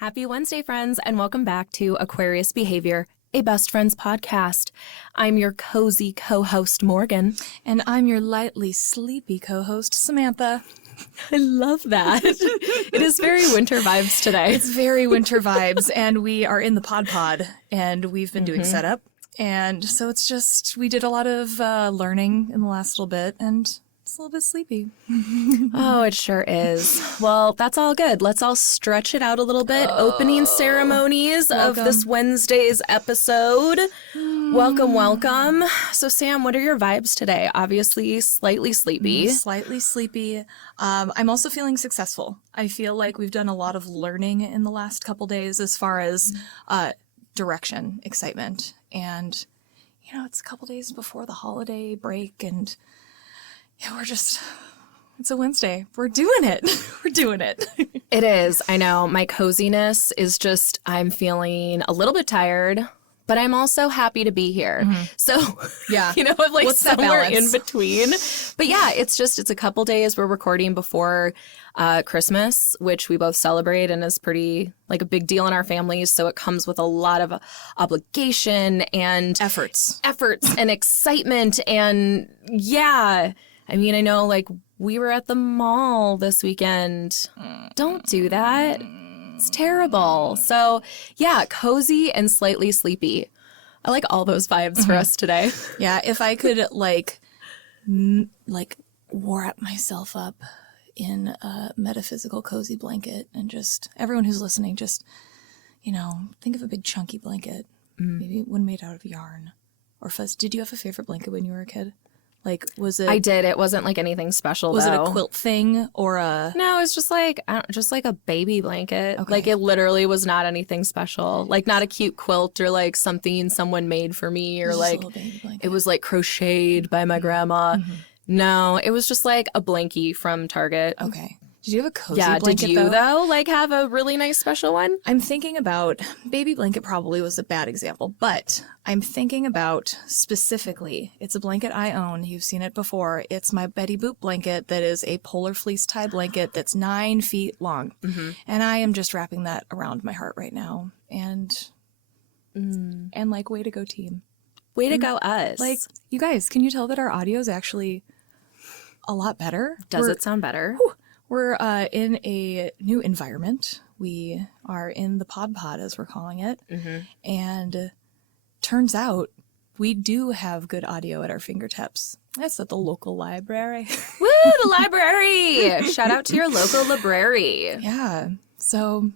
Happy Wednesday, friends, and welcome back to Aquarius Behavior, a best friends podcast. I'm your cozy co-host, Morgan. And I'm your lightly sleepy co-host, Samantha. I love that. It is very winter vibes today. It's very winter vibes, and we are in the pod, and we've been doing setup. And so it's just, we did a lot of learning in the last little bit, and it's a little bit sleepy. Oh, it sure is. Well, that's all good. Let's all stretch it out a little bit. Opening ceremonies of this Wednesday's episode. Welcome, welcome. So, Sam, what are your vibes today? Obviously, slightly sleepy. Slightly sleepy. I'm also feeling successful. I feel like we've done a lot of learning in the last couple days as far as direction, excitement. And, you know, it's a couple days before the holiday break, and yeah, it's a Wednesday. We're doing it. We're doing it. It is. I know. My coziness is just, I'm feeling a little bit tired, but I'm also happy to be here. So, Yeah. you know, I'm like What's that somewhere balance? in between. But yeah, it's a couple days. We're recording before Christmas, which we both celebrate and is pretty like a big deal in our families. So it comes with a lot of obligation and Efforts and excitement. And yeah, I mean, I know like we were at the mall this weekend. Don't do that. It's terrible. So yeah, cozy and slightly sleepy. I like all those vibes for us today. Yeah, if I could wrap myself up in a metaphysical cozy blanket and just everyone who's listening, just, you know, think of a big chunky blanket, maybe one made out of yarn or fuzz. Did you have a favorite blanket when you were a kid? Like, was it? I did. It wasn't like anything special. Was though. it a quilt thing or a? No, it's just like a baby blanket. Okay. Like it literally was not anything special. Like not a cute quilt or like something someone made for me or Just a like little baby blanket. it was like crocheted by my grandma. No, it was just like a blankie from Target. Okay. Did you have a cozy Yeah, blanket did you though? Like have a really nice special one? I'm thinking about, baby blanket probably was a bad example, but I'm thinking about specifically, it's a blanket I own. You've seen it before. It's my Betty Boop blanket that is a polar fleece tie blanket that's 9 feet long. And I am just wrapping that around my heart right now. And like, way to go, team. Way to go us. Like, you guys, can you tell that our audio is actually a lot better? Does it sound better? We're in a new environment. We are in the pod, as we're calling it. And turns out we do have good audio at our fingertips. That's at the local library. Woo, the library! Shout out to your local library. Yeah. So,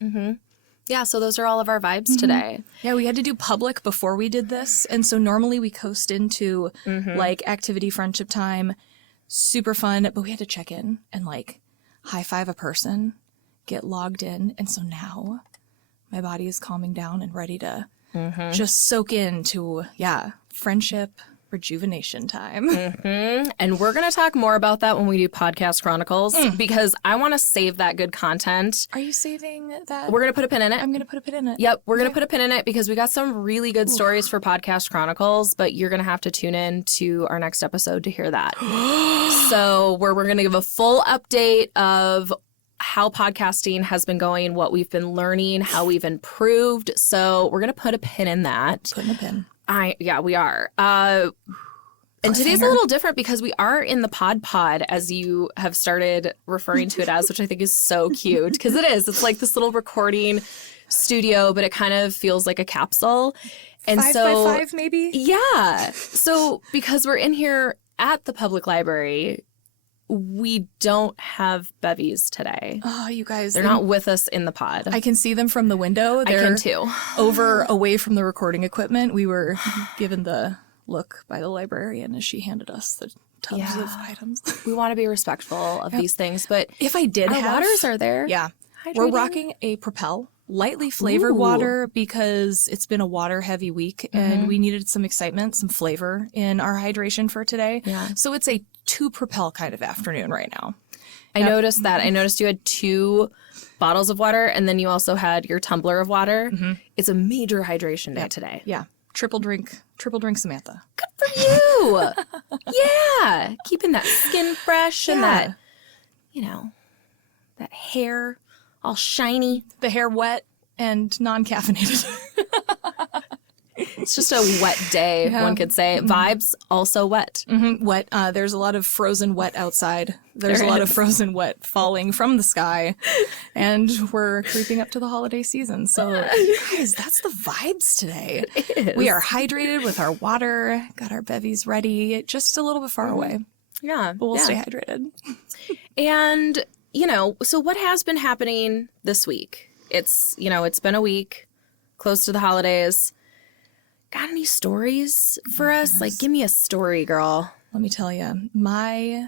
Yeah, so those are all of our vibes today. yeah, we had to do public before we did this. And so normally we coast into like activity friendship time. Super fun, but we had to check in and like high five a person, get logged in. And so now my body is calming down and ready to just soak into, friendship rejuvenation time. And we're going to talk more about that when we do Podcast Chronicles because I want to save that good content. Are you saving that? We're going to put a pin in it. I'm going to put a pin in it. Yep, we're going to put a pin in it because we got some really good stories for Podcast Chronicles, but you're going to have to tune in to our next episode to hear that. So we're going to give a full update of how podcasting has been going, what we've been learning, how we've improved. So we're going to put a pin in that. Putting a pin. Yeah, we are. And today's a little different because we are in the pod, as you have started referring to it as, which I think is so cute. Because it is. It's like this little recording studio, but it kind of feels like a capsule. And 5 by 5 maybe? Yeah. So because we're in here at the public library, we don't have bevies today. Oh, you guys. They're not with us in the pod. I can see them from the window. I can too. Away from the recording equipment. We were given the look by the librarian as she handed us the tubs of items. We want to be respectful of these things, but If I did our waters are there. Yeah. Hydrating. We're rocking a Propel lightly flavored water because it's been a water heavy week and we needed some excitement, some flavor in our hydration for today. Yeah. So it's a 2 Propel kind of afternoon right now. I noticed that. I noticed you had 2 bottles of water and then you also had your tumbler of water. It's a major hydration day today. Yeah. Triple drink Samantha. Good for you. Yeah. Keeping that skin fresh and that, you know, that hair all shiny. The hair wet and non-caffeinated. It's just a wet day, one could say. Vibes also wet. Wet. There's a lot of frozen wet outside. There's a lot of frozen wet falling from the sky. And we're creeping up to the holiday season. So, guys, that's the vibes today. It is. We are hydrated with our water, got our bevies ready, just a little bit far away. Yeah. But we'll stay hydrated. And, so what has been happening this week? It's been a week, close to the holidays. Got any stories for us? Like, give me a story, girl. Let me tell you, my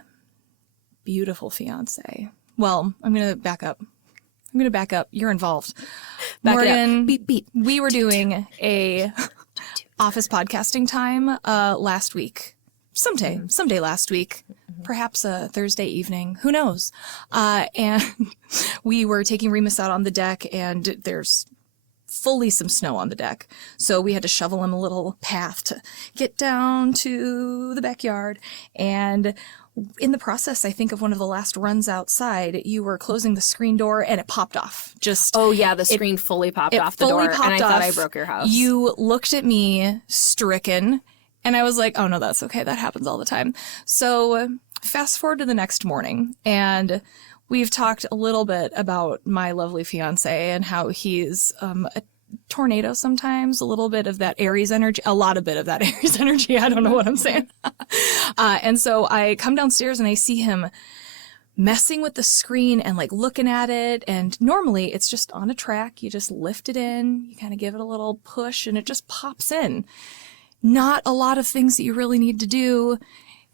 beautiful fiance. Well, I'm going to back up. You're involved. Morgan, beep, beep. We were doing a office podcasting time last week. Someday last week. Perhaps a Thursday evening. Who knows? And we were taking Remus out on the deck, and there's fully some snow on the deck. So we had to shovel him a little path to get down to the backyard. And in the process, I think, of one of the last runs outside, you were closing the screen door and it popped off. The screen fully popped off the door, and I thought I broke your house. You looked at me stricken, and I was like, oh no, that's okay. That happens all the time. So fast forward to the next morning, and we've talked a little bit about my lovely fiance and how he's a tornado sometimes, a little bit of that Aries energy, a lot of bit of that Aries energy. I don't know what I'm saying. And so I come downstairs and I see him messing with the screen and like looking at it. And normally it's just on a track. You just lift it in, you kind of give it a little push, and it just pops in. Not a lot of things that you really need to do.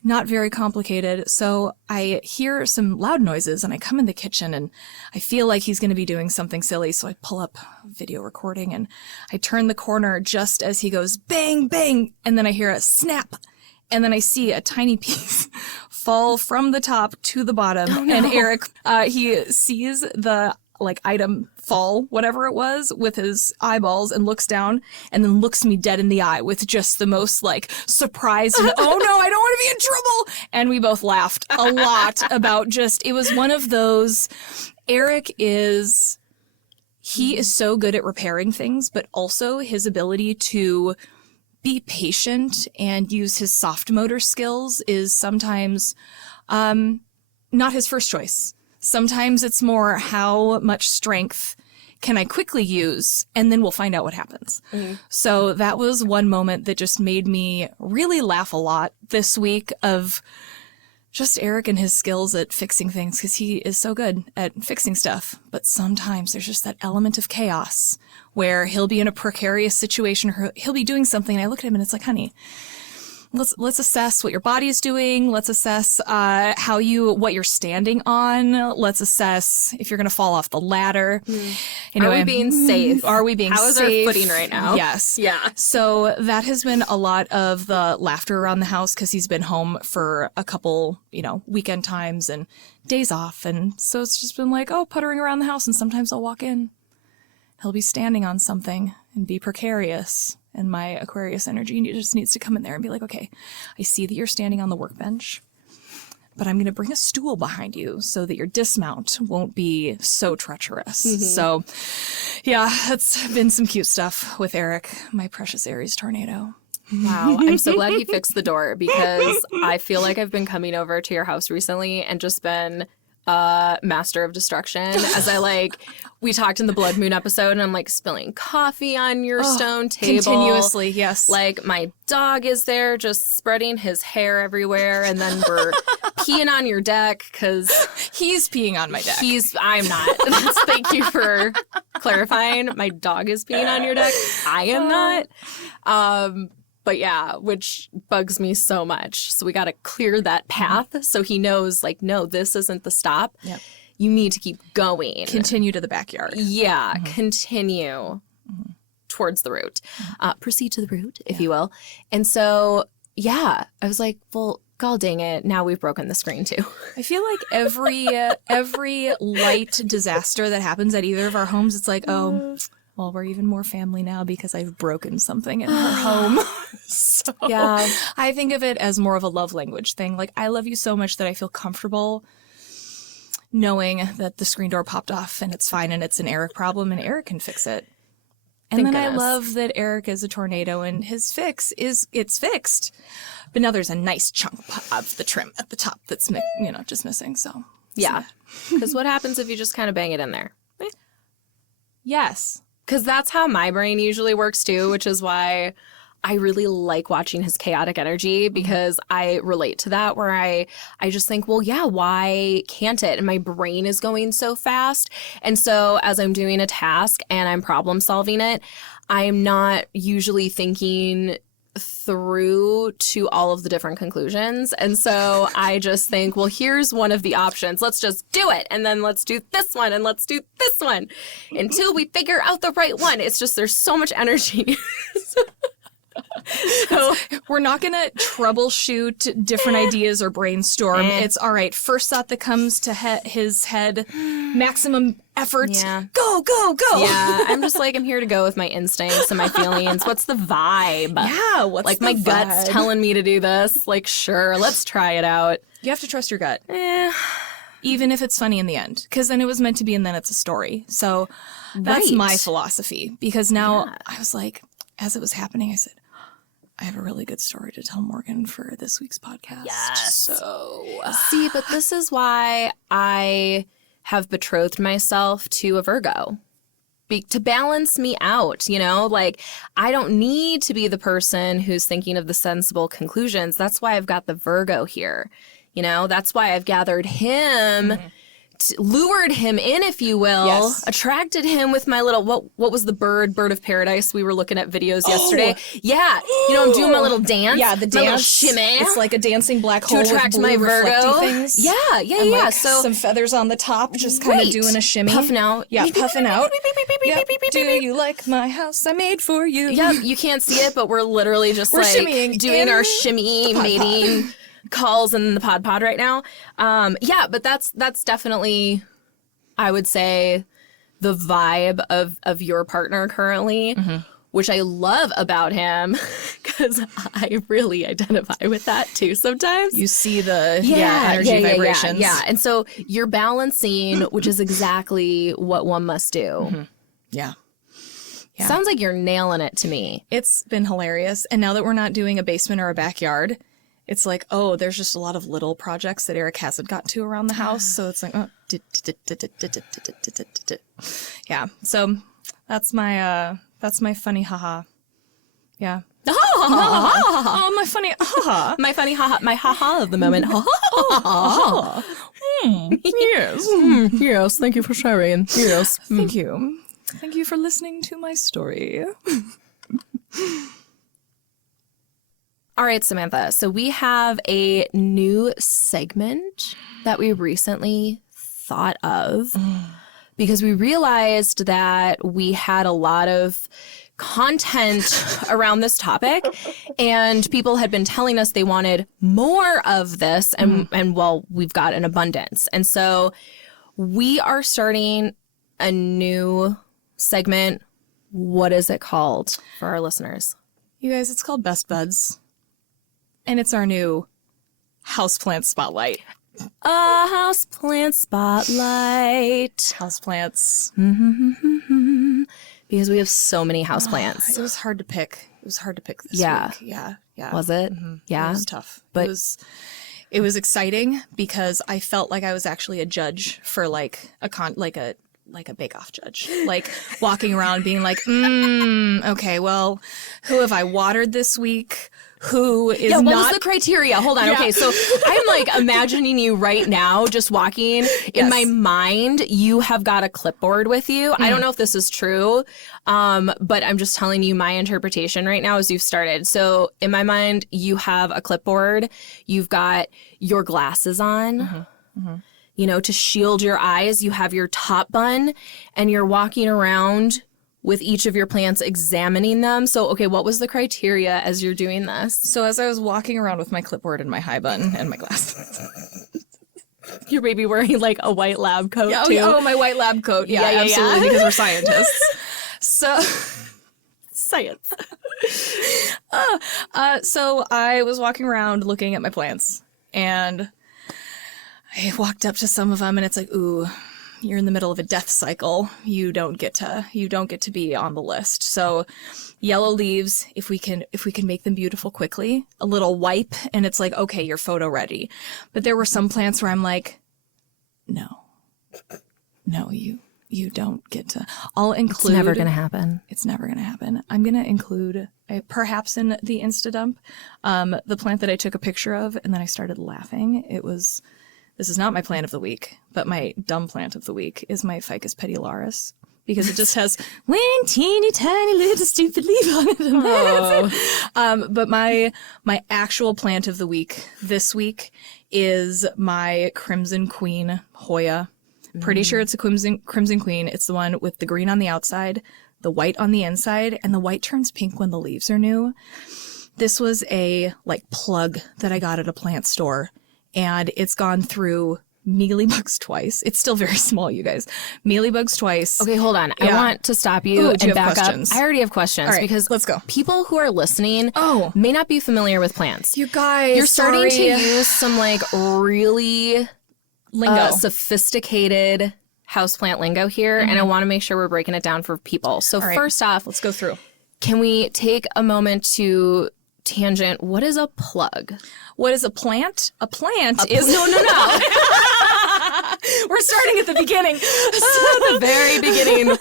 Not very complicated. So I hear some loud noises and I come in the kitchen and I feel like he's going to be doing something silly. So I pull up video recording and I turn the corner just as he goes bang, bang. And then I hear a snap. And then I see a tiny piece fall from the top to the bottom. Oh, no. And Eric, he sees the item fall, whatever it was, with his eyeballs and looks down and then looks me dead in the eye with just the most surprised and, oh no, I don't want to be in trouble. And we both laughed a lot about it was one of those, he is so good at repairing things, but also his ability to be patient and use his soft motor skills is sometimes not his first choice. Sometimes it's more how much strength can I quickly use, and then we'll find out what happens. Mm-hmm. So that was one moment that just made me really laugh a lot this week of just Eric and his skills at fixing things, because he is so good at fixing stuff. But sometimes there's just that element of chaos where he'll be in a precarious situation, or he'll be doing something, and I look at him and it's like, honey, let's assess what your body's doing. Let's assess what you're standing on. Let's assess if you're going to fall off the ladder. Anyway, are we being safe? Are we being safe? How is our footing right now? Yes. Yeah. So that has been a lot of the laughter around the house because he's been home for a couple, weekend times and days off. And so it's just been puttering around the house. And sometimes I'll walk in. He'll be standing on something and be precarious. And my Aquarius energy just needs to come in there and be like, okay, I see that you're standing on the workbench, but I'm going to bring a stool behind you so that your dismount won't be so treacherous. Mm-hmm. So, yeah, it's been some cute stuff with Eric, my precious Aries tornado. Wow. I'm so glad he fixed the door, because I feel like I've been coming over to your house recently and just been master of destruction as we talked in the Blood Moon episode, and I'm spilling coffee on your stone table continuously. Yes, my dog is there just spreading his hair everywhere, and then we're peeing on your deck because he's peeing on my deck. I'm not. Thank you for clarifying. My dog is peeing on your deck. I am not. But yeah, which bugs me so much. So we got to clear that path so he knows, no, this isn't the stop. Yep. You need to keep going. Continue to the backyard. Yeah, continue towards the root. Proceed to the root, if you will. And so, yeah, I was like, well, god dang it, now we've broken the screen too. I feel like every light disaster that happens at either of our homes, it's like, oh... well, we're even more family now because I've broken something in her home. So yeah. I think of it as more of a love language thing. I love you so much that I feel comfortable knowing that the screen door popped off and it's fine and it's an Eric problem and Eric can fix it. And Thank then I goodness. love that Eric is a tornado and his fix is it's fixed. But now there's a nice chunk of the trim at the top that's, just missing. So, Yeah. Because what happens if you just kind of bang it in there? yes. Because that's how my brain usually works too, which is why I really like watching his chaotic energy, because I relate to that, where I just think, well, yeah, why can't it? And my brain is going so fast. And so as I'm doing a task and I'm problem solving it, I'm not usually thinking through to all of the different conclusions. And so I just think, well, here's one of the options. Let's just do it. And then let's do this one and let's do this one until we figure out the right one. It's just, there's so much energy. So we're not going to troubleshoot different ideas or brainstorm. It's all right. First thought that comes to his head, maximum effort. Yeah. Go, go, go. yeah, I'm just like, I'm here to go with my instincts and my feelings. What's the vibe? Yeah, what's like the my gut's vibe? telling me to do this. Like, sure, let's try it out. You have to trust your gut. Even if it's funny in the end. Because then it was meant to be and then it's a story. So that's Right. my philosophy. Because now I was like, as it was happening, I said, I have a really good story to tell Morgan for this week's podcast. Yes. So See, but this is why I have betrothed myself to a Virgo. To balance me out, like I don't need to be the person who's thinking of the sensible conclusions. That's why I've got the Virgo here. That's why I've gathered him, lured him in, if you will, Yes. attracted him with my little, what was the bird of paradise? We were looking at videos yesterday. Yeah. I'm doing my little dance. yeah, the my little dance. shimmy. It's like a dancing black To hole attract with blue my Virgo. reflecty things. Yeah. And Yeah. like So some feathers on the top, just kind of Right. doing a shimmy. Puffing out. Yeah, Beep, beep, puffing beep, out. beep, beep, beep, beep, Yep. beep, beep, Do beep, beep. you like my house I made for you? Yep, you can't see it, but we're literally just We're like shimmying doing in our shimmy the pod mating calls in the pod right now. Yeah, but that's definitely, I would say, the vibe of your partner currently, which I love about him, because I really identify with that too sometimes. You see the energy vibrations. Yeah. And so you're balancing, which is exactly what one must do. Yeah. Yeah. Sounds like you're nailing it to me. It's been hilarious. And now that we're not doing a basement or a backyard, it's like, oh, there's just a lot of little projects that Eric hasn't got to around the house. So it's like, yeah. So that's my funny haha. Yeah. Oh, my funny haha. My funny haha, my haha of the moment. Yes. Yes, thank you for sharing. Yes. Thank you. Thank you for listening to my story. All right, Samantha. So we have a new segment that we recently thought of because we realized that we had a lot of content around this topic and people had been telling us they wanted more of this and well, we've got an abundance. And so we are starting a new segment. What is it called for our listeners? You guys, it's called Best Buds. And it's our new houseplant spotlight. A houseplant spotlight. Houseplants. Because we have so many houseplants. It was hard to pick. It was hard to pick this Yeah. week. Yeah. Was it? Yeah. It was tough. But- it was exciting because I felt like I was actually a judge for like a bake-off judge, like walking around being like, okay, well, who have I watered this week? Who is What not? was the criteria? Hold on. Yeah. Okay, so I'm like imagining you right now just walking. In my mind, you have got a clipboard with you. I don't know if this is true, but I'm just telling you my interpretation right now as you've started. So in my mind, you have a clipboard. You've got your glasses on. To shield your eyes. You have your top bun, and you're walking around with each of your plants, examining them. So, okay, what was the criteria as you're doing this? So as I was walking around with my clipboard and my high bun and my glasses. Your baby wearing like a white lab coat too. Oh, my white lab coat. Yeah, Yeah. absolutely, because we're scientists. So Science. so I was walking around looking at my plants, and I walked up to some of them and it's like, ooh, you're in the middle of a death cycle. You don't get to be on the list. So yellow leaves, if we can make them beautiful quickly, a little wipe and it's like, okay, you're photo ready. But there were some plants where I'm like, no, you don't get to. I'll include. It's never going to happen. It's never going to happen. I'm going to include, perhaps in the Insta-dump, the plant that I took a picture of and then I started laughing. This is not my plant of the week, but my dumb plant of the week is my Ficus petiolaris because it just has one teeny tiny little stupid leaf on it. And that's it. But my actual plant of the week this week is my Crimson Queen Hoya. Pretty sure it's a Crimson Queen. It's the one with the green on the outside, the white on the inside, and the white turns pink when the leaves are new. This was a plug that I got at a plant store, and it's gone through mealybugs twice. It's still very small, you guys. Mealybugs twice. Okay, hold on. Yeah. I want to stop you and back questions? up. I already have questions because let's go. People who are listening may not be familiar with plants. You guys, you're starting to use some really lingo, sophisticated houseplant lingo here, and I want to make sure we're breaking it down for people. So first off, let's go through. Can we take a moment to tangent? What is a plug? What is a plant? A plant is no. We're starting at the beginning. The very beginning.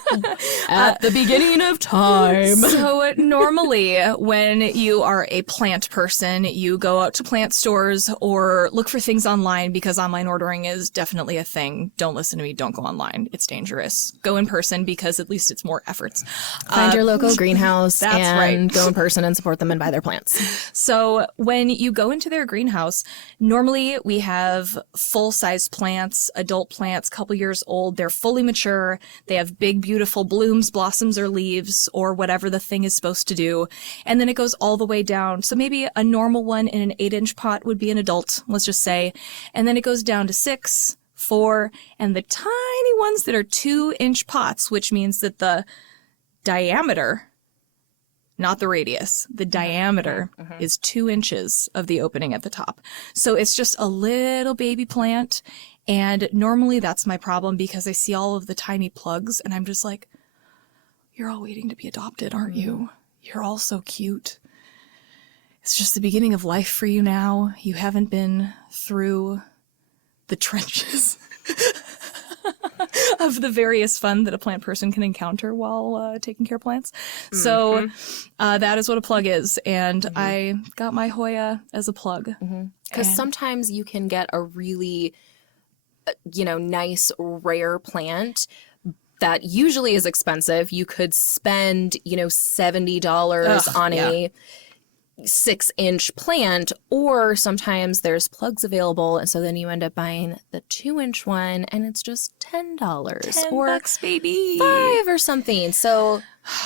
At the beginning of time. So normally when you are a plant person, you go out to plant stores or look for things online because online ordering is definitely a thing. Don't listen to me. Don't go online. It's dangerous. Go in person because at least it's more efforts. Find your local greenhouse and go in person and support them and buy their plants. So when you go into their greenhouse, normally we have full-size plants, adult plants, couple years old. They're fully mature. They have big, beautiful blooms, blossoms, or leaves, or whatever the thing is supposed to do. And then it goes all the way down. So maybe a normal one in an 8-inch pot would be an adult, let's just say. And then it goes down to 6, 4, and the tiny ones that are 2-inch pots, which means that the diameter, not the radius, the diameter is 2 inches of the opening at the top. So it's just a little baby plant. And normally that's my problem because I see all of the tiny plugs and I'm just like, you're all waiting to be adopted, aren't you? You're all so cute. It's just the beginning of life for you now. You haven't been through the trenches of the various fun that a plant person can encounter while taking care of plants. So that is what a plug is. And I got my Hoya as a plug. Because sometimes you can get a really, nice, rare plant that usually is expensive. You could spend, $70 on a 6-inch plant, or sometimes there's plugs available, and so then you end up buying the 2-inch one, and it's just $10 or $10, baby, $5 or something. So,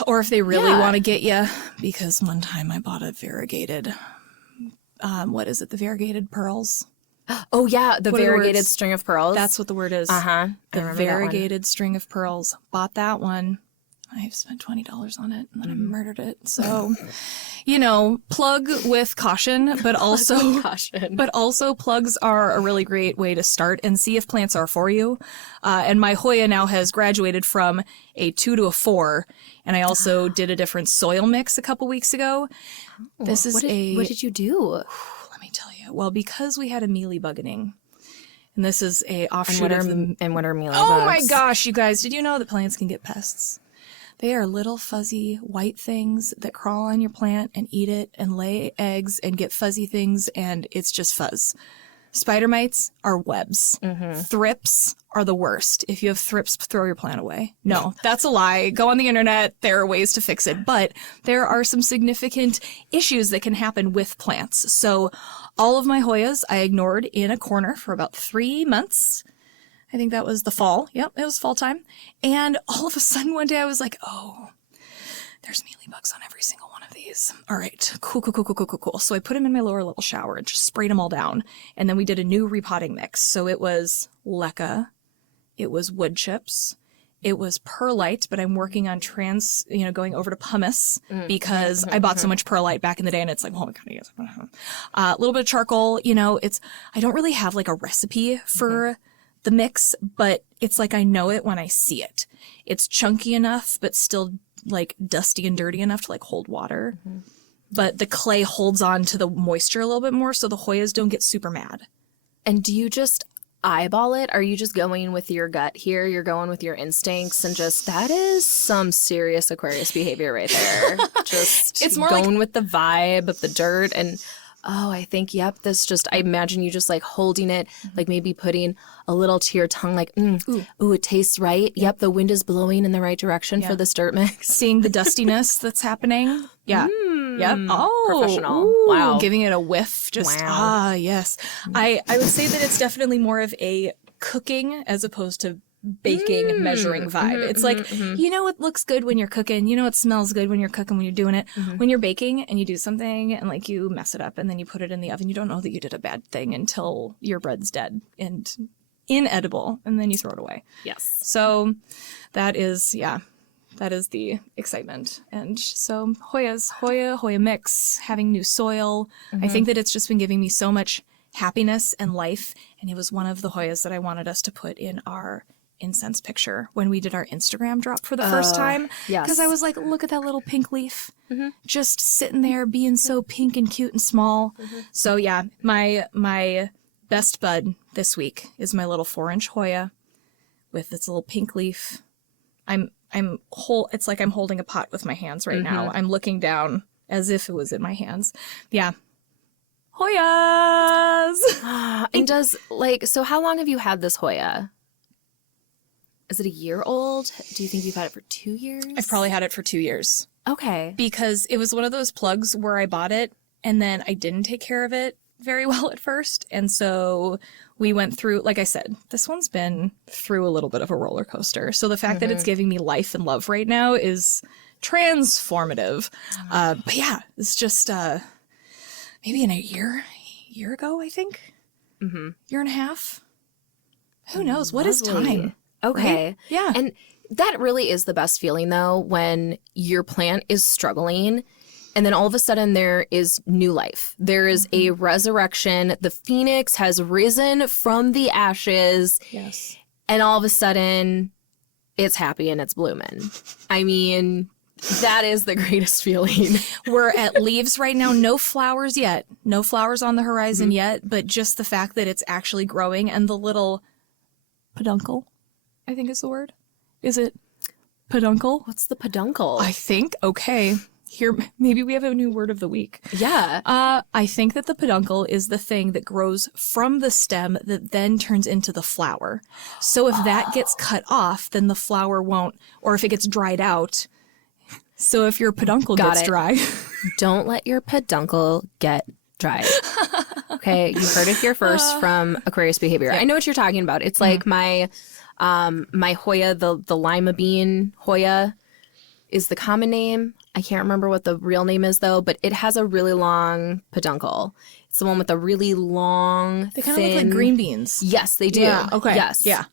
or if they really want to get you, because one time I bought a variegated, what is it? The variegated pearls. Oh yeah, the variegated string of pearls. That's what the word is. The variegated string of pearls. Bought that one. I've spent $20 on it, and then I murdered it. So, plug with caution, but also plugs are a really great way to start and see if plants are for you. And my Hoya now has graduated from a 2 to a 4, and I also did a different soil mix a couple weeks ago. What did you do? Let me tell you. Well, because we had a mealybugging, and this is a offshoot and what are mealybugs? Oh my gosh, you guys! Did you know that plants can get pests? They are little fuzzy white things that crawl on your plant and eat it and lay eggs and get fuzzy things, and it's just fuzz. Spider mites are webs. Thrips are the worst. If you have thrips, throw your plant away. No, that's a lie. Go on the internet. There are ways to fix it. But there are some significant issues that can happen with plants. So all of my Hoyas I ignored in a corner for about 3 months. I think that was the fall. Yep, it was fall time. And all of a sudden one day I was like, oh, there's mealybugs on every single one of these. All right, cool. So I put them in my lower level shower and just sprayed them all down. And then we did a new repotting mix. So it was leca, it was wood chips, It was perlite, but I'm working on going over to pumice because I bought so much perlite back in the day, and it's like, oh my God, yes. A little bit of charcoal, I don't really have like a recipe for the mix, but it's like I know it when I see it. It's chunky enough, but still like dusty and dirty enough to like hold water. But the clay holds on to the moisture a little bit more, so the Hoyas don't get super mad. And do you just eyeball it? Are you just going with your gut here? You're going with your instincts and that is some serious Aquarius behavior right there. Just it's more going with the vibe of the dirt and I think, yep, I imagine you just like holding it, like maybe putting a little to your tongue, like, ooh, it tastes right. Yep, the wind is blowing in the right direction for this dirt mix. Seeing the dustiness that's happening. Yeah. Yep. Oh, professional. Ooh, Wow. Giving it a whiff. Yes. I would say that it's definitely more of a cooking as opposed to baking measuring vibe. It's like, it looks good when you're cooking. It smells good when you're cooking, when you're doing it. When you're baking and you do something and like you mess it up and then you put it in the oven, you don't know that you did a bad thing until your bread's dead and inedible, and then you throw it away. Yes. So that is the excitement. And so Hoya mix, having new soil. I think that it's just been giving me so much happiness and life. And it was one of the Hoyas that I wanted us to put in our incense picture when we did our Instagram drop for the first time. Yes. Because I was like, look at that little pink leaf. Just sitting there being so pink and cute and small. So yeah, my best bud this week is my little 4-inch Hoya with its little pink leaf. It's like I'm holding a pot with my hands right now. I'm looking down as if it was in my hands. Yeah. Hoyas! And so how long have you had this Hoya? Is it a year old? Do you think you've had it for 2 years? I've probably had it for 2 years. Okay. Because it was one of those plugs where I bought it and then I didn't take care of it very well at first. And so we went through, like I said, this one's been through a little bit of a roller coaster. So the fact that it's giving me life and love right now is transformative. But yeah, it's just maybe in a year ago, I think. Year and a half. Who knows? What is time? Okay. Right? Yeah. And that really is the best feeling, though, when your plant is struggling and then all of a sudden there is new life. There is a resurrection. The phoenix has risen from the ashes. Yes. And all of a sudden it's happy and it's blooming. I mean, that is the greatest feeling. We're at leaves right now. No flowers yet. No flowers on the horizon yet. But just the fact that it's actually growing and the little peduncle, I think is the word. Is it peduncle? What's the peduncle? I think. Okay. Here, maybe we have a new word of the week. Yeah. I think that the peduncle is the thing that grows from the stem that then turns into the flower. So if that gets cut off, then the flower won't, or if it gets dried out. So if your peduncle gets dry. Don't let your peduncle get dry. Okay, you heard it here first from Aquarius Behavior. I know what you're talking about. It's like my Hoya, the lima bean Hoya is the common name. I can't remember what the real name is, though, but it has a really long peduncle. It's the one with a really long, They kind of look like green beans. Yes, they do. Yeah, okay. Yes. Yeah.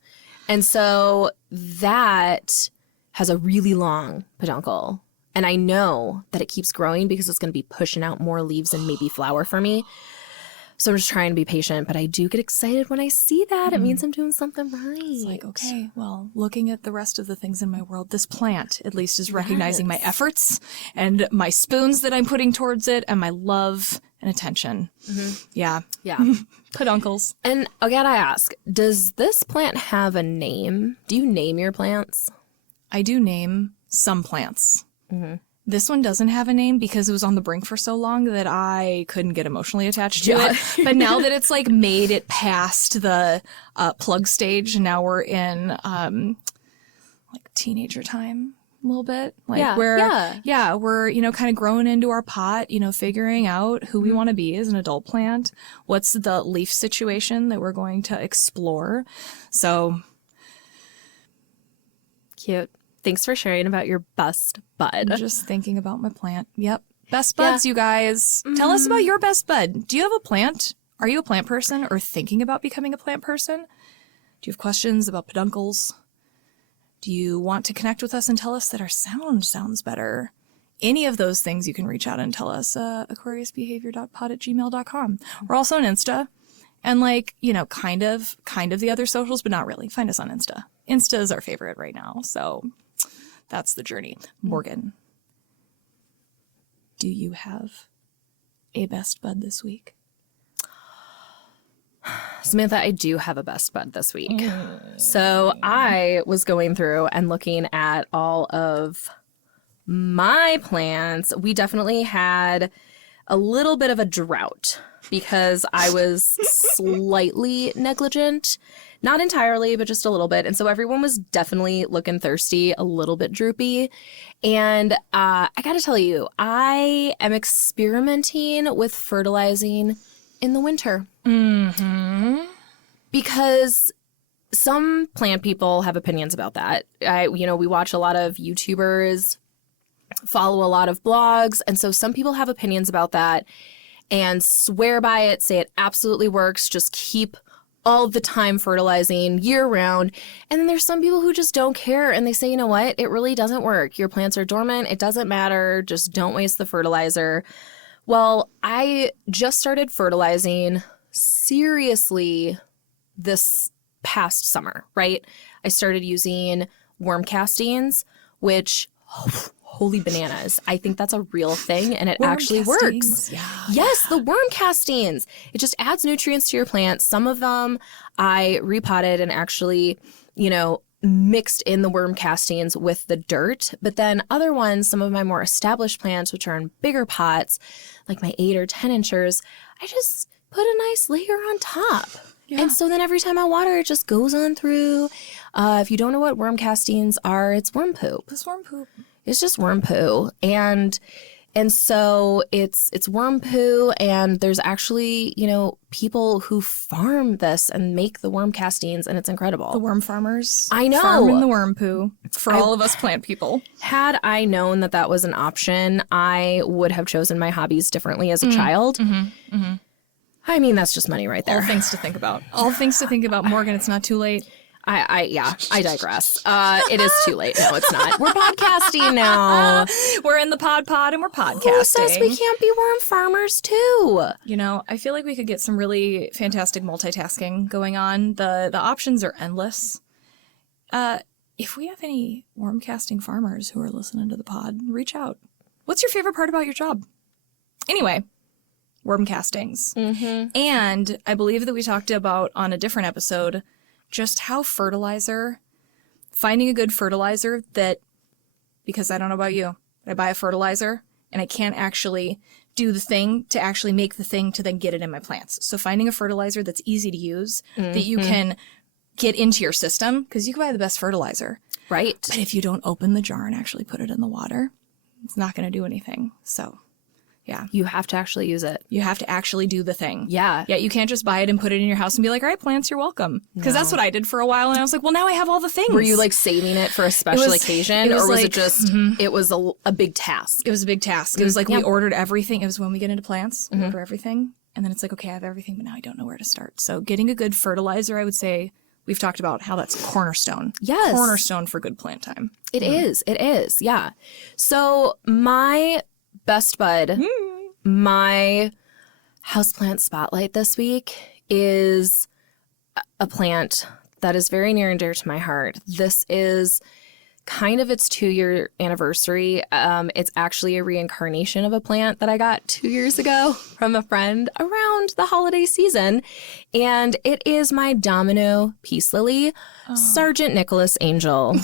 And so that has a really long peduncle. And I know that it keeps growing because it's going to be pushing out more leaves and maybe flower for me. So I'm just trying to be patient, but I do get excited when I see that. It means I'm doing something right. It's like, okay, well, looking at the rest of the things in my world, this plant at least is recognizing my efforts and my spoons that I'm putting towards it and my love and attention. Yeah. Yeah. Peduncles. And again, I ask, does this plant have a name? Do you name your plants? I do name some plants. This one doesn't have a name because it was on the brink for so long that I couldn't get emotionally attached to it. But now that it's like made it past the plug stage, and now we're in like teenager time a little bit. Like we're kind of growing into our pot, figuring out who we want to be as an adult plant. What's the leaf situation that we're going to explore? So cute. Thanks for sharing about your best bud. I'm just thinking about my plant. Yep. Best buds, you guys. Tell us about your best bud. Do you have a plant? Are you a plant person or thinking about becoming a plant person? Do you have questions about peduncles? Do you want to connect with us and tell us that our sound sounds better? Any of those things you can reach out and tell us. aquariusbehavior.pod@gmail.com. We're also on Insta. And like, you know, kind of the other socials, but not really. Find us on Insta. Insta is our favorite right now. So that's the journey. Morgan, do you have a best bud this week? Samantha, I do have a best bud this week. So I was going through and looking at all of my plants. We definitely had a little bit of a drought because I was slightly negligent. Not entirely, but just a little bit. And so everyone was definitely looking thirsty, a little bit droopy. And I got to tell you, I am experimenting with fertilizing in the winter. Because some plant people have opinions about that. We watch a lot of YouTubers, follow a lot of blogs. And so some people have opinions about that and swear by it, say it absolutely works, just keep all the time fertilizing year round. And then there's some people who just don't care and they say, you know what, it really doesn't work. Your plants are dormant. It doesn't matter. Just don't waste the fertilizer. Well, I just started fertilizing seriously this past summer, right? I started using worm castings, which, holy bananas, I think that's a real thing and it actually works. Yes, the worm castings. It just adds nutrients to your plants. Some of them I repotted and actually, mixed in the worm castings with the dirt. But then other ones, some of my more established plants, which are in bigger pots, like my 8 or 10 inchers, I just put a nice layer on top. Yeah. And so then every time I water, it just goes on through. If you don't know what worm castings are, it's worm poop. It's worm poop. It's just worm poo. And so it's worm poo, and there's actually, people who farm this and make the worm castings, and it's incredible. The worm farmers. I know. Farming the worm poo for all of us plant people. Had I known that that was an option, I would have chosen my hobbies differently as a child. I mean, that's just money right there. All things to think about. All things to think about. Morgan, it's not too late. I digress. It is too late. No, it's not. We're podcasting now. We're in the pod and we're podcasting. Who says we can't be worm farmers too? I feel like we could get some really fantastic multitasking going on. The options are endless. If we have any worm casting farmers who are listening to the pod, reach out. What's your favorite part about your job? Anyway, worm castings. And I believe that we talked about on a different episode just how finding a good fertilizer that, because I don't know about you, but I buy a fertilizer and I can't actually do the thing to actually make the thing to then get it in my plants. So finding a fertilizer that's easy to use, that you can get into your system, because you can buy the best fertilizer. Right. But if you don't open the jar and actually put it in the water, it's not going to do anything. So yeah. You have to actually use it. You have to actually do the thing. Yeah. Yeah, you can't just buy it and put it in your house and be like, all right, plants, you're welcome. Because that's what I did for a while. And I was like, well, now I have all the things. Were you like saving it for a special occasion? Or was it just, it was a big task? It was a big task. It was like we ordered everything. It was when we get into plants, we order everything. And then it's like, okay, I have everything, but now I don't know where to start. So getting a good fertilizer, I would say, we've talked about how that's cornerstone. Yes. Cornerstone for good plant time. It is. It is. Yeah. So my best bud... My houseplant spotlight this week is a plant that is very near and dear to my heart. This is kind of its 2-year anniversary. It's actually a reincarnation of a plant that I got 2 years ago from a friend around the holiday season. And it is my Domino Peace Lily, Sergeant Nicholas Angel.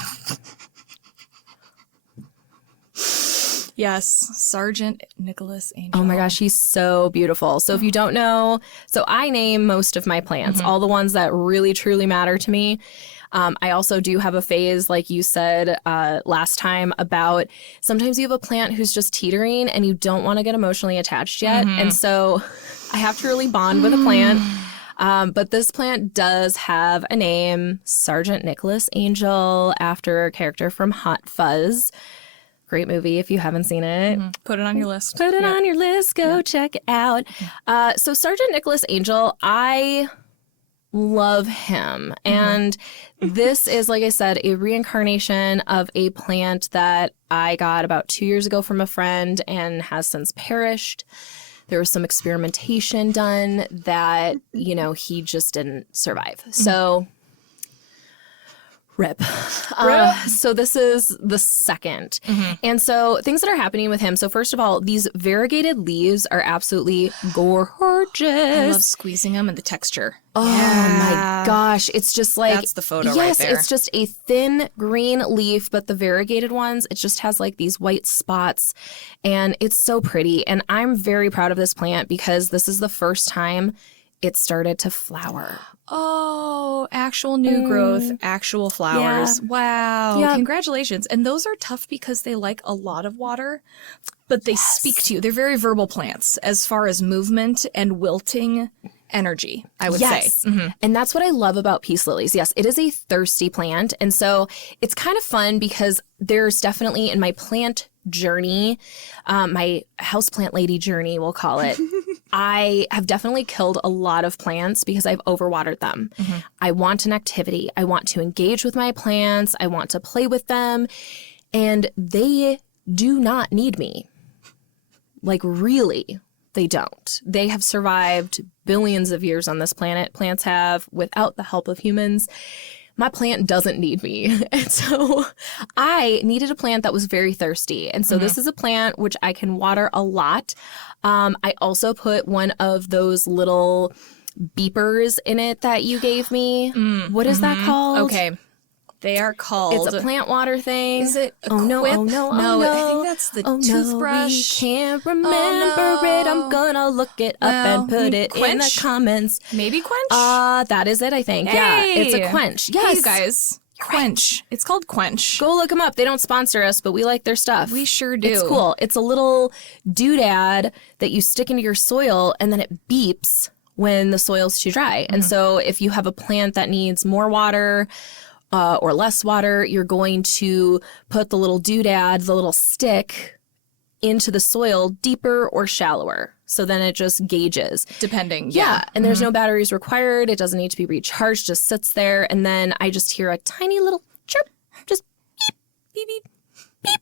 Yes, Sergeant Nicholas Angel. Oh my gosh, he's so beautiful. So if you don't know, so I name most of my plants, all the ones that really, truly matter to me. I also do have a phase, like you said last time, about sometimes you have a plant who's just teetering and you don't want to get emotionally attached yet. And so I have to really bond with a plant. But this plant does have a name, Sergeant Nicholas Angel, after a character from Hot Fuzz. Great movie if you haven't seen it. Put it on your list. Put it on your list. Go check it out. So Sergeant Nicholas Angel, I love him. And this is, like I said, a reincarnation of a plant that I got about 2 years ago from a friend and has since perished. There was some experimentation done that, you know, he just didn't survive. So, rip. So this is the second. And so things that are happening with him. So first of all, these variegated leaves are absolutely gorgeous. I love squeezing them and the texture. Oh my gosh. It's just like, that's the photo right yes, there. it's just a thin green leaf, but the variegated ones, it just has like these white spots and it's so pretty. And I'm very proud of this plant because this is the first time it started to flower. Oh, actual new growth, actual flowers. Yeah. Wow. Yep. Congratulations. And those are tough because they like a lot of water, but they speak to you. They're very verbal plants as far as movement and wilting energy, I would say. And that's what I love about peace lilies. Yes, it is a thirsty plant. And so it's kind of fun because there's definitely in my plant journey, my houseplant lady journey, we'll call it, I have definitely killed a lot of plants because I've overwatered them. I want an activity. I want to engage with my plants. I want to play with them. And they do not need me. Like, really, they don't. They have survived billions of years on this planet. Plants have, without the help of humans. My plant doesn't need me. And so I needed a plant that was very thirsty. And so this is a plant which I can water a lot. I also put one of those little beepers in it that you gave me. What is that called? Okay. They are called... It's a plant water thing. Is it a Oh no, quip? oh no, oh No, no. I think that's the toothbrush. No, we can't remember it. I'm gonna look it up Well, and put it in the quench? comments. Maybe quench? That is it, I think. Yeah, it's a quench. Yes. Hey, you guys. Quench. It's called Quench. Go look them up. They don't sponsor us, but we like their stuff. We sure do. It's cool. It's a little doodad that you stick into your soil and then it beeps when the soil's too dry. And so if you have a plant that needs more water or less water, you're going to put the little doodad, the little stick, into the soil deeper or shallower. So then it just gauges. Depending. Yeah. And there's no batteries required. It doesn't need to be recharged, just sits there. And then I just hear a tiny little chirp, just beep, beep, beep,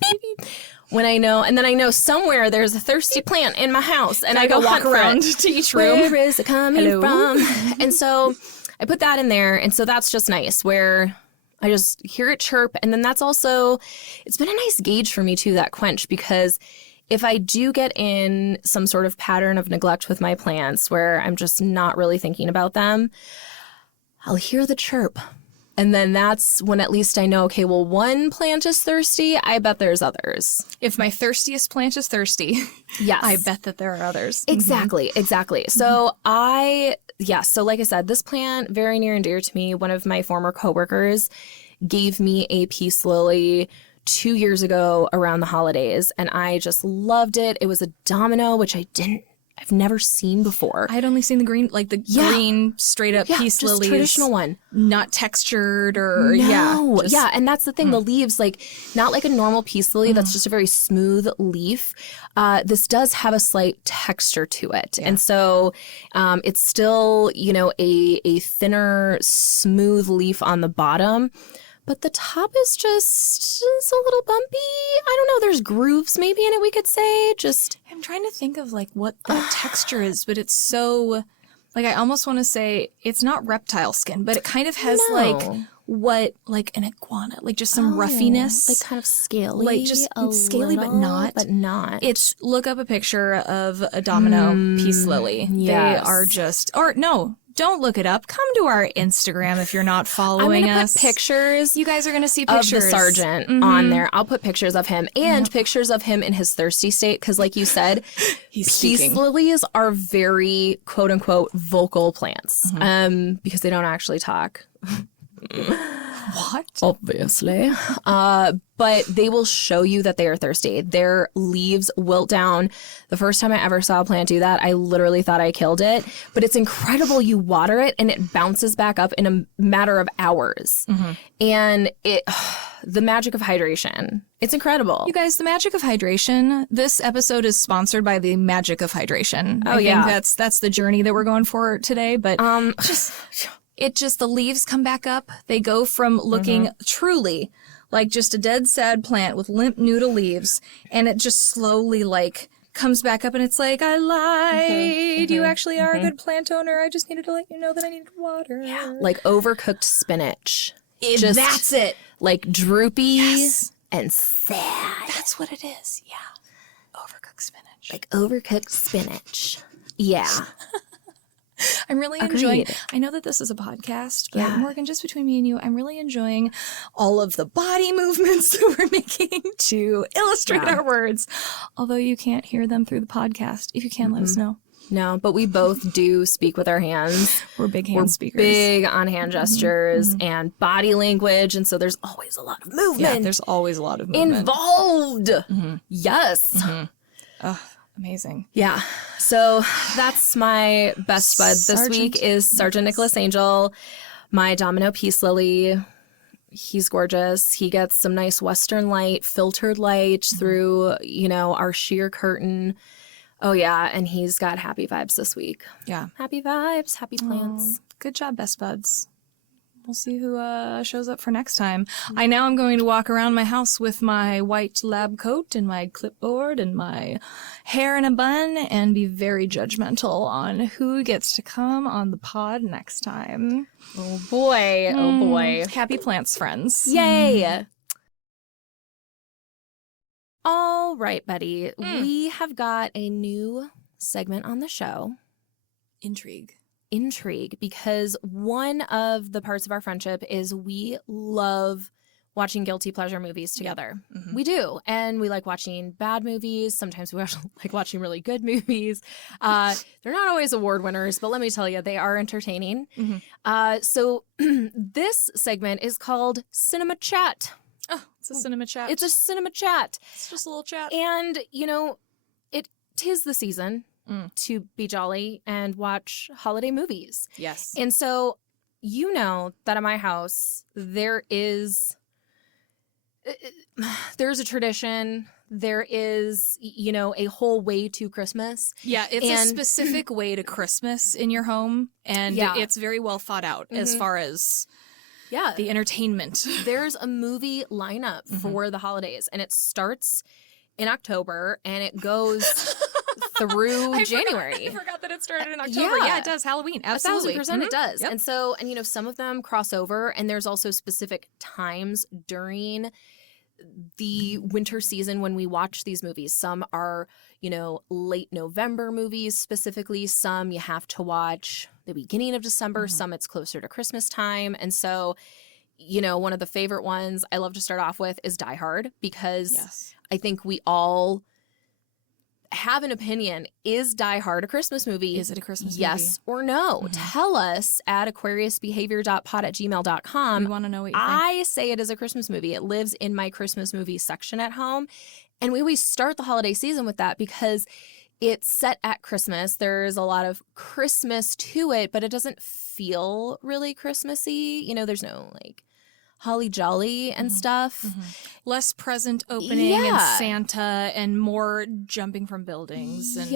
beep, beep. When I know, and then I know somewhere there's a thirsty plant in my house. And I go walk hunt for around it. to each room. Where is it coming Hello? from? And so I put that in there. And so that's just nice where I just hear it chirp. And then that's also, it's been a nice gauge for me too, that quench, because if I do get in some sort of pattern of neglect with my plants where I'm just not really thinking about them, I'll hear the chirp. And then that's when at least I know, okay, well, one plant is thirsty. I bet there's others. If my thirstiest plant is thirsty, Yes. I bet that there are others. Exactly, exactly. So so like I said, this plant, very near and dear to me. One of my former coworkers gave me a peace lily 2 years ago around the holidays, and I just loved it. It was a domino, which I've never seen before. I had only seen the green, like the green straight up peace just lilies. traditional one. Not textured or, No. just- And that's the thing. The leaves, like, not like a normal peace lily that's just a very smooth leaf. This does have a slight texture to it. And so it's still, a thinner, smooth leaf on the bottom. But the top is just a little bumpy. I don't know. There's grooves maybe in it, we could say. Just I'm trying to think of like what that texture is, but it's so, like, I almost want to say it's not reptile skin, but it kind of has like an iguana, like just some ruffiness. like kind of scaly. Like just scaly, but not. But not. It's, look up a picture of a domino peace lily. yes. They are just, or no, don't look it up. Come to our Instagram if you're not I'm following going to us. put pictures You guys are going to see of pictures the sergeant on there. I'll put pictures of him and pictures of him in his thirsty state. Because like you said, He's peace speaking. lilies are very quote unquote vocal plants because they don't actually talk. What? Obviously. But they will show you that they are thirsty. Their leaves wilt down. The first time I ever saw a plant do that, I literally thought I killed it. But it's incredible. You water it and it bounces back up in a matter of hours. And the magic of hydration. It's incredible. You guys, the magic of hydration. This episode is sponsored by the magic of hydration. I think that's the journey that we're going for today. But the leaves come back up. They go from looking truly like just a dead, sad plant with limp noodle leaves, and it just slowly like comes back up, and it's like, I lied. You actually are a good plant owner. I just needed to let you know that I needed water. Yeah, like overcooked spinach. That's it. Like droopy and sad. That's what it is. Yeah. Overcooked spinach. Like overcooked spinach. Yeah. I'm really enjoying. I know that this is a podcast, but Morgan, just between me and you, I'm really enjoying all of the body movements that we're making to illustrate our words. Although you can't hear them through the podcast. If you can, let us know. No, but we both do speak with our hands. We're big hand speakers. Big on hand gestures and body language, and so there's always a lot of movement. Yeah, there's always a lot of movement involved. Yes. Amazing. Yeah. So that's my best bud this week is Sergeant Nicholas Angel, my Domino Peace Lily. He's gorgeous. He gets some nice Western light, filtered light through, our sheer curtain. Oh, yeah. And he's got happy vibes this week. Yeah. Happy vibes, happy plants. Good job, best buds. We'll see who shows up for next time. I now am going to walk around my house with my white lab coat and my clipboard and my hair in a bun and be very judgmental on who gets to come on the pod next time. Oh, boy. Oh, boy. Happy plants, friends. Yay. All right, buddy. We have got a new segment on the show. Intrigue, because one of the parts of our friendship is we love watching guilty pleasure movies together. We do. And we like watching bad movies. Sometimes we like watching really good movies. They're not always award winners, but let me tell you, they are entertaining. So this segment is called Cinema Chat. Oh, it's a cinema chat. It's a cinema chat. It's just a little chat. And, tis the season to be jolly and watch holiday movies. Yes. And so, that at my house, there's a tradition. There is, a whole way to Christmas. Yeah, it's a specific way to Christmas in your home. And it's very well thought out as far as the entertainment. There's a movie lineup for the holidays, and it starts in October, and it goes through January. I forgot that it started in October. Yeah, it does. Halloween. Absolutely. 1,000% it does. Yep. And some of them cross over, and there's also specific times during the winter season when we watch these movies. Some are, late November movies specifically. Some you have to watch the beginning of December. Some it's closer to Christmas time. And so, one of the favorite ones I love to start off with is Die Hard, because I think we all have an opinion. Is Die Hard a Christmas movie? Is it a Christmas movie? Yes or no? Tell us at aquariusbehavior.pod@gmail.com. We want to know what you think. I say it is a Christmas movie. It lives in my Christmas movie section at home. And we always start the holiday season with that because it's set at Christmas. There's a lot of Christmas to it, but it doesn't feel really Christmassy. There's no holly jolly and stuff. Less present opening and Santa and more jumping from buildings and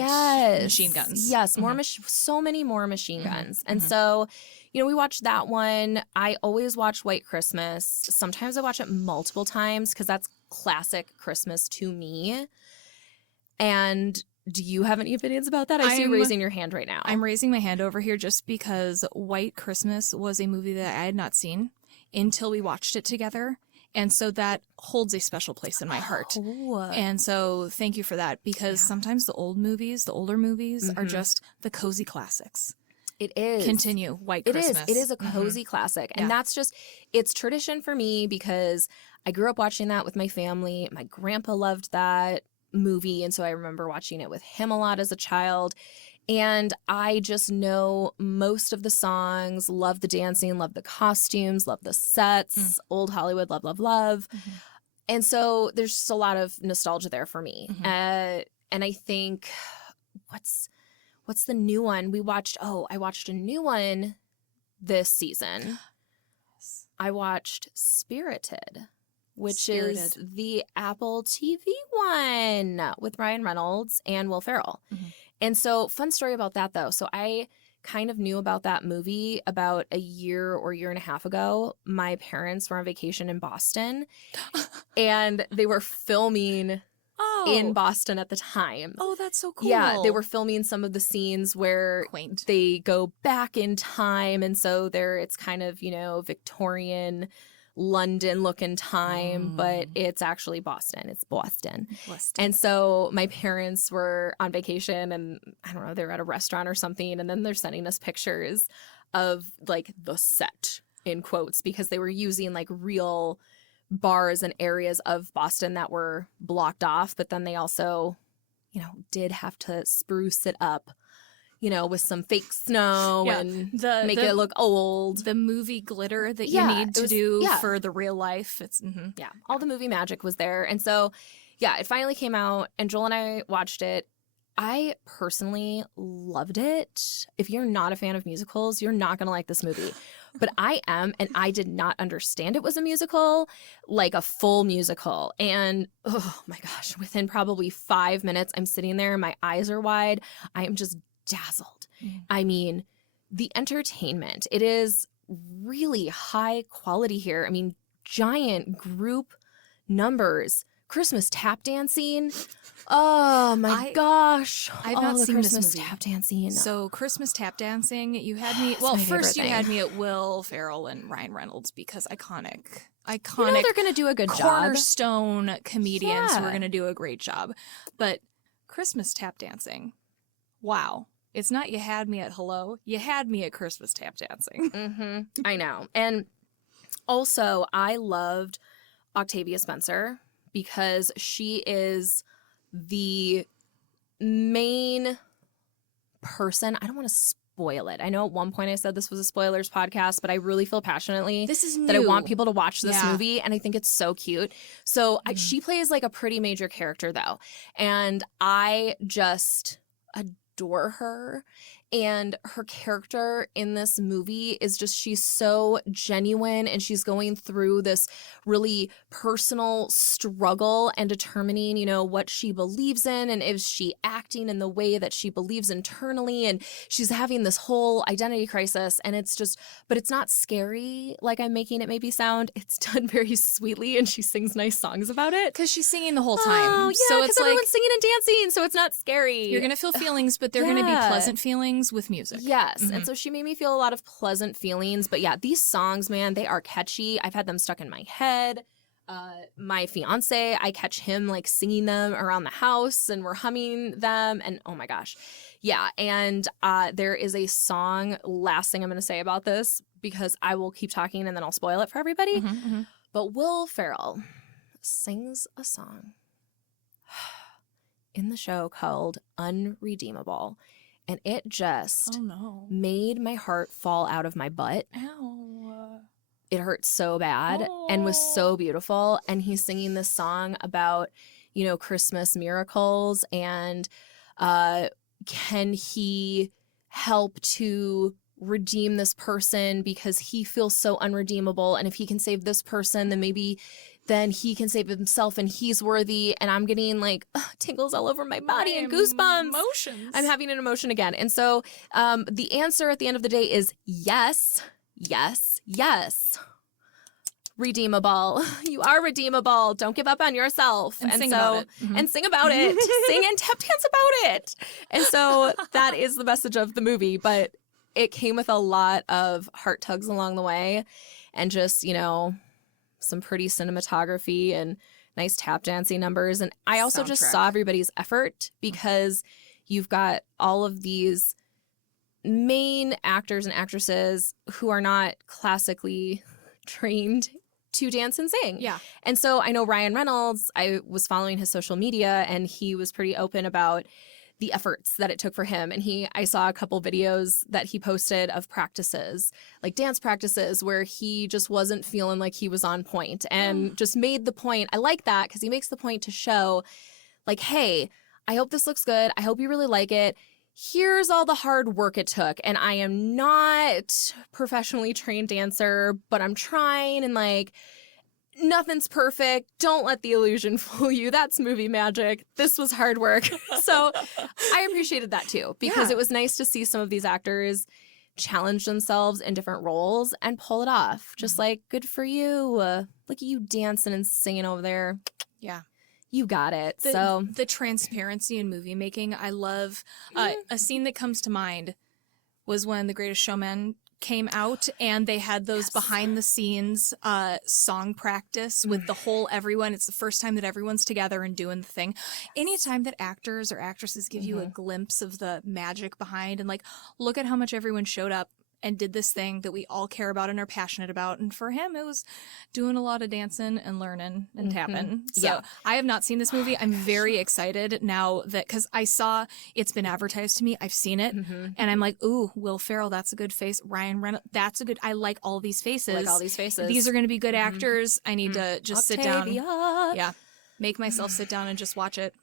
machine guns. Yes, so many more machine guns. And so, we watch that one. I always watch White Christmas. Sometimes I watch it multiple times because that's classic Christmas to me. And do you have any opinions about that? I see you raising your hand right now. I'm raising my hand over here just because White Christmas was a movie that I had not seen until we watched it together. And so that holds a special place in my heart. And so thank you for that, because sometimes the older movies are just the cozy classics. It is. Continue. White Christmas. It is a cozy classic. And that's just, it's tradition for me because I grew up watching that with my family. My grandpa loved that movie. And so I remember watching it with him a lot as a child. And I just know most of the songs, love the dancing, love the costumes, love the sets, old Hollywood, love, love, love. And so there's just a lot of nostalgia there for me. And I think, what's the new one? I watched a new one this season. I watched Spirited. which is the Apple TV one with Ryan Reynolds and Will Ferrell. Mm-hmm. And so, fun story about that, though. So I kind of knew about that movie about a year or year and a half ago. My parents were on vacation in Boston, and they were filming in Boston at the time. Oh, that's so cool. Yeah, they were filming some of the scenes where they go back in time, and so it's kind of, Victorian London looking time, but it's actually Boston. It's Boston. And so my parents were on vacation, and I don't know, they were at a restaurant or something, and then they're sending us pictures of like the set in quotes, because they were using like real bars and areas of Boston that were blocked off, but then they also, did have to spruce it up, with some fake snow and make it look old. The movie glitter that you need to do for the real life. It's all the movie magic was there. And so, it finally came out, and Joel and I watched it. I personally loved it. If you're not a fan of musicals, you're not going to like this movie. But I am, and I did not understand it was a musical, like a full musical. And oh my gosh, within probably 5 minutes, I'm sitting there, my eyes are wide. I am just dazzled. I mean, the entertainment, it is really high quality here. I mean, giant group numbers, Christmas tap dancing. Oh my gosh. I've not seen Christmas this movie. Tap dancing. So Christmas tap dancing, you had me, well, first you had me at Will Ferrell and Ryan Reynolds, because iconic. They're going to do a good job. Cornerstone comedians who are going to do a great job. But Christmas tap dancing, wow. It's not you had me at hello, you had me at Christmas tap dancing. I know. And also, I loved Octavia Spencer, because she is the main person. I don't want to spoil it. I know at one point I said this was a spoilers podcast, but I really feel passionately that I want people to watch this movie, and I think it's so cute. So she plays like a pretty major character, though, and I just adore her. And her character in this movie is just, she's so genuine, and she's going through this really personal struggle and determining, what she believes in, and is she acting in the way that she believes internally, and she's having this whole identity crisis. And it's just, but it's not scary like I'm making it maybe sound. It's done very sweetly, and she sings nice songs about it. Because she's singing the whole time. Oh, yeah, so it's everyone's singing and dancing, so it's not scary. You're going to feel feelings, but they're going to be pleasant feelings with music. Yes. And so she made me feel a lot of pleasant feelings. But these songs, man, they are catchy. I've had them stuck in my head. My fiance, I catch him like singing them around the house, and we're humming them. And oh my gosh. Yeah. And there is a song, last thing I'm going to say about this, because I will keep talking and then I'll spoil it for everybody. But Will Ferrell sings a song in the show called Unredeemable. And it just made my heart fall out of my butt. Ow. It hurt so bad and was so beautiful. And he's singing this song about, Christmas miracles, and can he help to redeem this person, because he feels so unredeemable. And if he can save this person, then maybe then he can save himself, and he's worthy. And I'm getting like tingles all over my body and goosebumps. Emotions. I'm having an emotion again. And so the answer at the end of the day is yes, yes, yes. Redeemable. You are redeemable. Don't give up on yourself. And sing about it. And sing about it. Sing and tap dance about it. And so that is the message of the movie. But it came with a lot of heart tugs along the way, and just, some pretty cinematography and nice tap dancing numbers. And I also just saw everybody's effort, because you've got all of these main actors and actresses who are not classically trained to dance and sing. Yeah. And so I know Ryan Reynolds, I was following his social media, and he was pretty open about the efforts that it took for him. And I saw a couple videos that he posted of practices, like dance practices, where he just wasn't feeling like he was on point, and just made the point. I like that, because he makes the point to show like, hey, I hope this looks good. I hope you really like it. Here's all the hard work it took. And I am not professionally trained dancer, but I'm trying, and like, nothing's perfect. Don't let the illusion fool you. That's movie magic. This was hard work. So I appreciated that too, because it was nice to see some of these actors challenge themselves in different roles and pull it off. Just like, good for you. Look at you dancing and singing over there. Yeah. You got it. The transparency in movie making, I love. A scene that comes to mind was when The Greatest Showman came out and they had those behind the scenes song practice with the whole everyone. It's the first time that everyone's together and doing the thing. Anytime that actors or actresses give you a glimpse of the magic behind and like, look at how much everyone showed up and did this thing that we all care about and are passionate about. And for him, it was doing a lot of dancing and learning and tapping. So I have not seen this movie. I'm very excited now that, because I saw it's been advertised to me. I've seen it. And I'm like, ooh, Will Ferrell, that's a good face. Ryan Reynolds, that's a good, I like all these faces. These are going to be good actors. I need to just sit down. Yeah. Make myself sit down and just watch it.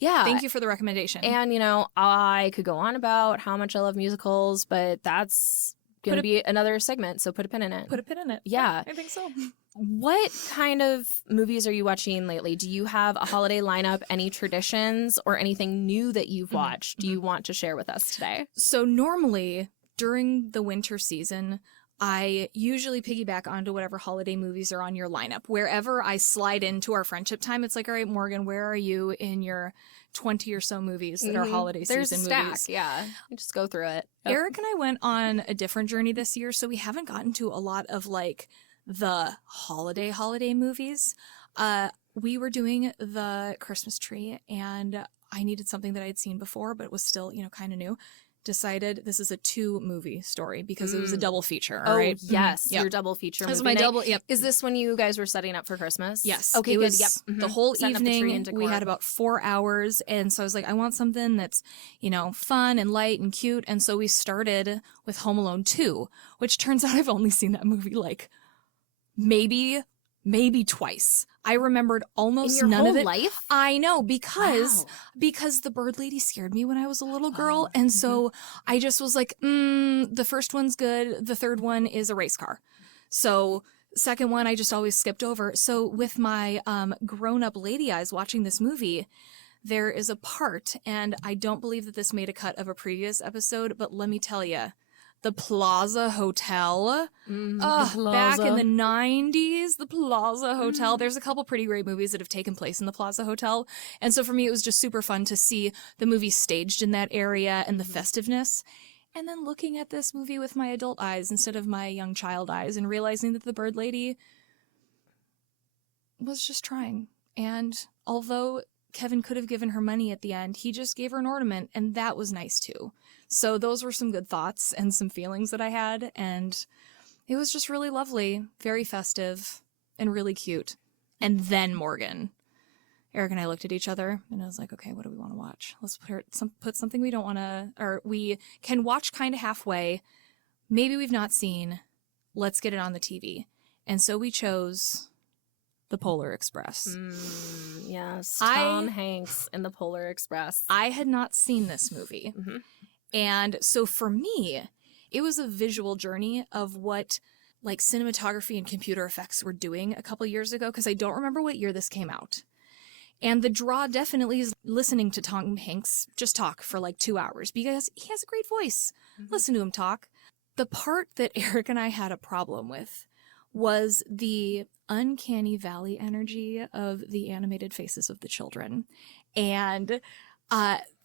Yeah. Thank you for the recommendation. And, you know, I could go on about how much I love musicals, but that's going to be another segment, so put a pin in it. Put a pin in it. Yeah. I think so. What kind of movies are you watching lately? Do you have a holiday lineup, any traditions, or anything new that you've watched? Do you want to share with us today? So normally, during the winter season, I usually piggyback onto whatever holiday movies are on your lineup. Wherever I slide into our friendship time, it's like, all right, Morgan, where are you in your 20 or so movies that are holiday season stack, movies? Yeah. You just go through it. Eric and I went on a different journey this year, so we haven't gotten to a lot of like the holiday movies. We were doing the Christmas tree, and I needed something that I had seen before, but was still, you know, kind of new. Decided this is a 2-movie story because it was a double feature. All right. Yes. Your double feature movie. This is my night. double. Yep. Is this when you guys were setting up for Christmas? Yes. Okay, it good. was Yep. the whole Setting up the tree evening. and decor. We had about 4 hours. And so I was like, I want something that's, you know, fun and light and cute. And so we started with Home Alone 2, which turns out I've only seen that movie like maybe twice. I remembered almost in your none whole of it. life? I know, because the bird lady scared me when I was a little girl. And so I just was like, the first one's good. The third one is a race car. So second one, I just always skipped over. So with my grown-up lady eyes watching this movie, there is a part, and I don't believe that this made a cut of a previous episode, but let me tell you, the Plaza Hotel. Back in the 90s, the Plaza Hotel. There's a couple pretty great movies that have taken place in the Plaza Hotel. And so for me, it was just super fun to see the movie staged in that area and the festiveness. And then looking at this movie with my adult eyes instead of my young child eyes and realizing that the bird lady was just trying. And although Kevin could have given her money at the end, he just gave her an ornament, and that was nice too. So those were some good thoughts and some feelings that I had, and it was just really lovely, very festive, and really cute. And then Morgan. Eric and I looked at each other, and I was like, okay, what do we want to watch? Let's put something we don't want to, or we can watch kind of halfway. Maybe we've not seen. Let's get it on the TV. And so we chose The Polar Express. Yes, Tom Hanks in The Polar Express. I had not seen this movie. And so for me, it was a visual journey of what like cinematography and computer effects were doing a couple years ago, because I don't remember what year this came out. And the draw definitely is listening to Tom Hanks just talk for like 2 hours because he has a great voice. Listen to him talk. The part that Eric and I had a problem with was the uncanny valley energy of the animated faces of the children. And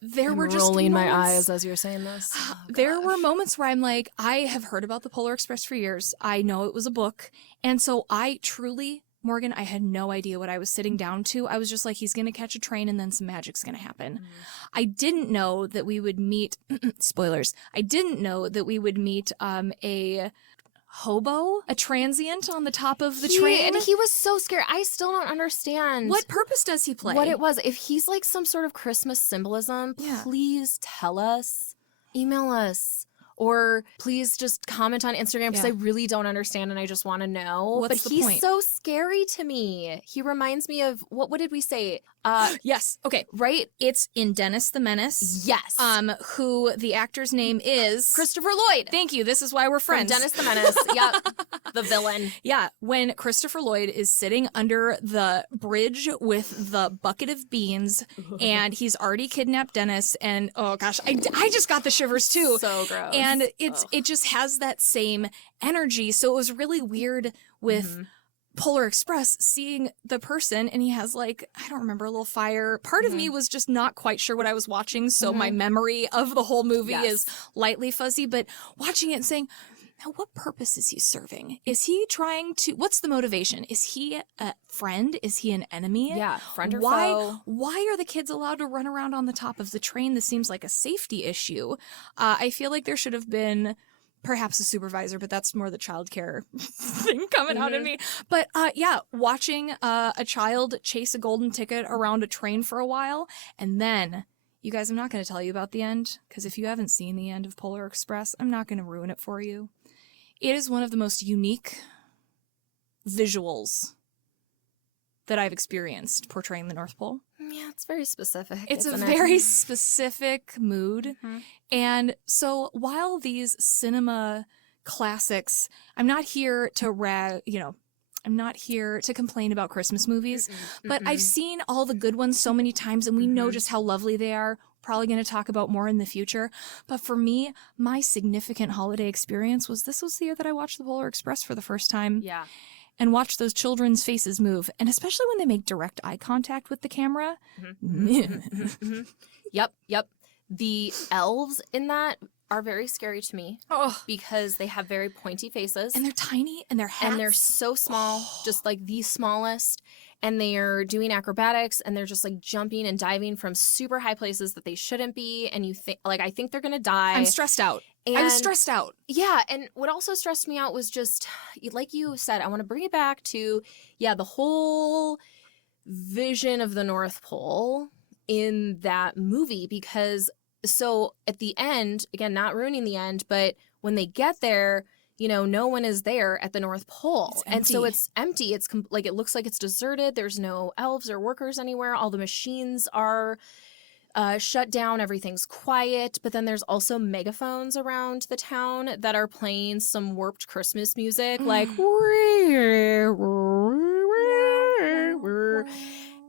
there were just rolling moments, my eyes as you're saying this. There were moments where I'm like, I have heard about the Polar Express for years. I know it was a book. And so I truly, Morgan, I had no idea what I was sitting down to. I was just like, he's going to catch a train and then some magic's going to happen. I didn't know that we would meet, spoilers, I didn't know that we would meet a hobo, a transient on the top of the train. And he was so scared. I still don't understand. What purpose does he play? What it was. If he's like some sort of Christmas symbolism, please tell us. Email us. Or please just comment on Instagram because I really don't understand and I just want to know. What's but the he's point? so scary to me. He reminds me of, what did we say? Yes. Okay. Right? It's in Dennis the Menace. Yes. Who the actor's name is Christopher Lloyd. Thank you. This is why we're friends. From Dennis the Menace. Yep. The villain. Yeah. When Christopher Lloyd is sitting under the bridge with the bucket of beans and he's already kidnapped Dennis and oh gosh, I just got the shivers too. So gross. And it just has that same energy. So it was really weird with Polar Express seeing the person and he has like, I don't remember, a little fire. Part of me was just not quite sure what I was watching. So my memory of the whole movie is lightly fuzzy, but watching it and saying, now what purpose is he serving? Is he trying to, what's the motivation? Is he a friend? Is he an enemy? Yeah, friend or foe. Why are the kids allowed to run around on the top of the train? This seems like a safety issue. I feel like there should have been perhaps a supervisor, but that's more the childcare thing coming out in me. But watching a child chase a golden ticket around a train for a while, and then, you guys, I'm not going to tell you about the end, because if you haven't seen the end of Polar Express, I'm not going to ruin it for you. It is one of the most unique visuals that I've experienced portraying the North Pole. Yeah, it's very specific. It's a isn't very it? specific mood. And so while these cinema classics, I'm not here to I'm not here to complain about Christmas movies, but I've seen all the good ones so many times and we know just how lovely they are. Probably going to talk about more in the future. But for me, my significant holiday experience was this was the year that I watched the Polar Express for the first time. Yeah. And watch those children's faces move. And especially when they make direct eye contact with the camera. Yep. The elves in that are very scary to me because they have very pointy faces. And they're tiny and their hats. And they're so small, just like the smallest. And they are doing acrobatics and they're just like jumping and diving from super high places that they shouldn't be. And you think, like, I think they're going to die. I'm stressed out. I was stressed out. Yeah. And what also stressed me out was just, like you said, I want to bring it back to, the whole vision of the North Pole in that movie. Because so at the end, again, not ruining the end, but when they get there, no one is there at the North Pole. And so it's empty. It's like, it looks like it's deserted. There's no elves or workers anywhere. All the machines are shut down. Everything's quiet. But then there's also megaphones around the town that are playing some warped Christmas music, like,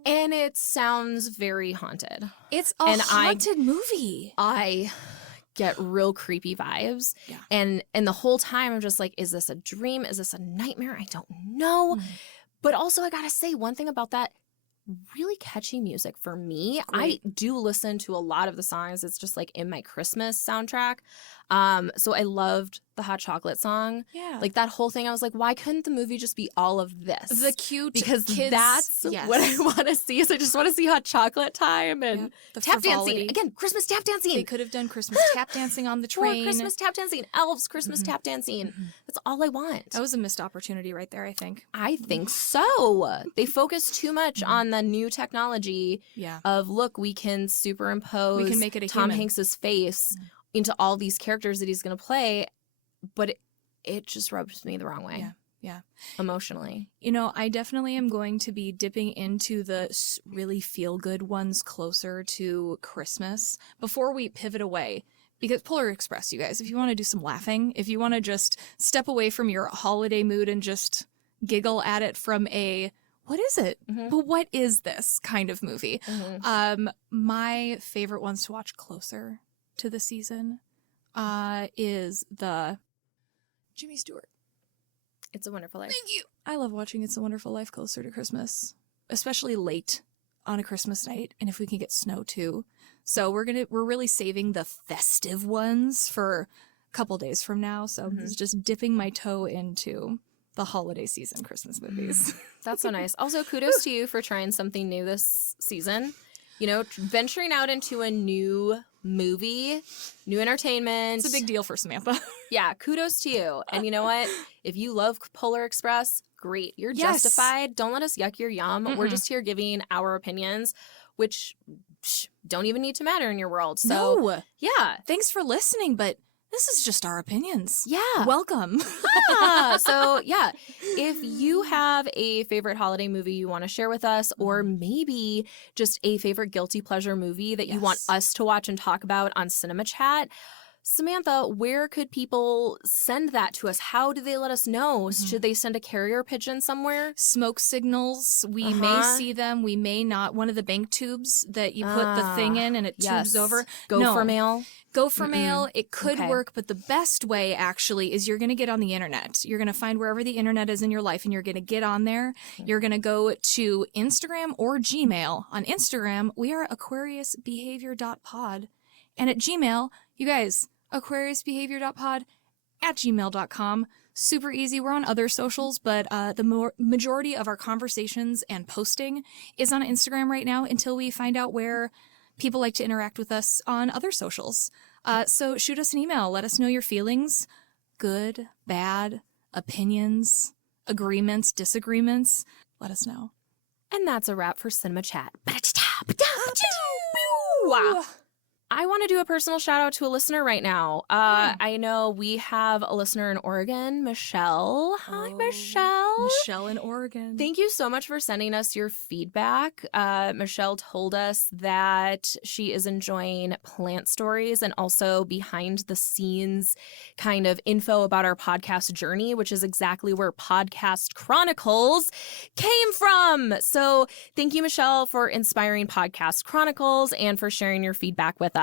and it sounds very haunted. It's a haunted movie. I get real creepy vibes. Yeah. And the whole time I'm just like, is this a dream? Is this a nightmare? I don't know. But also I gotta say one thing about that, really catchy music for me. Great. I do listen to a lot of the songs. It's just like in my Christmas soundtrack. So I loved the Hot Chocolate song. Yeah. Like that whole thing, I was like, why couldn't the movie just be all of this? The cute Because kids. that's what I want to see. Is I just want to see Hot Chocolate time and the tap frivolity. dancing. Again, Christmas tap dancing. They could have done Christmas tap dancing on the train. Or Christmas tap dancing. Elves Christmas tap dancing. That's all I want. That was a missed opportunity right there, I think. I think so. They focus too much on the new technology of, look, we can superimpose We can make it a Tom human. Hanks's face into all these characters that he's going to play, but it just rubs me the wrong way. Yeah. Emotionally. I definitely am going to be dipping into the really feel-good ones closer to Christmas before we pivot away. Because Polar Express, you guys, if you want to do some laughing, if you want to just step away from your holiday mood and just giggle at it from a, what is it? But what is this kind of movie? My favorite ones to watch closer to the season is the Jimmy Stewart. It's a Wonderful Life. Thank you. I love watching It's a Wonderful Life closer to Christmas, especially late on a Christmas night, and if we can get snow too. So we're really saving the festive ones for a couple days from now. So it's just dipping my toe into the holiday season Christmas movies. That's so nice. Also, kudos to you for trying something new this season. Venturing out into a new movie, new entertainment. It's a big deal for Samantha. Yeah, kudos to you. And you know what? If you love Polar Express, great. You're justified. Don't let us yuck your yum. We're just here giving our opinions, which don't even need to matter in your world. So, No. yeah. Thanks for listening, but This is just our opinions. Yeah. Welcome. So, yeah, if you have a favorite holiday movie you want to share with us, or maybe just a favorite guilty pleasure movie that you want us to watch and talk about on Cinema Chat, Samantha, where could people send that to us? How do they let us know? Should they send a carrier pigeon somewhere? Smoke signals. We may see them. We may not. One of the bank tubes that you put the thing in and it tubes over. Gopher mail. Gopher mail. It could work, but the best way actually is you're going to get on the internet. You're going to find wherever the internet is in your life and you're going to get on there. You're going to go to Instagram or Gmail. On Instagram, we are aquariusbehavior.pod. And at Gmail, you guys, aquariusbehavior.pod@gmail.com. Super easy. We're on other socials, but the majority of our conversations and posting is on Instagram right now until we find out where people like to interact with us on other socials. So shoot us an email. Let us know your feelings. Good, bad, opinions, agreements, disagreements. Let us know. And that's a wrap for Cinema Chat. Wow. I want to do a personal shout out to a listener right now. I know we have a listener in Oregon, Michelle. Hi, Michelle. Michelle in Oregon. Thank you so much for sending us your feedback. Michelle told us that she is enjoying plant stories and also behind the scenes kind of info about our podcast journey, which is exactly where Podcast Chronicles came from. So thank you, Michelle, for inspiring Podcast Chronicles and for sharing your feedback with us.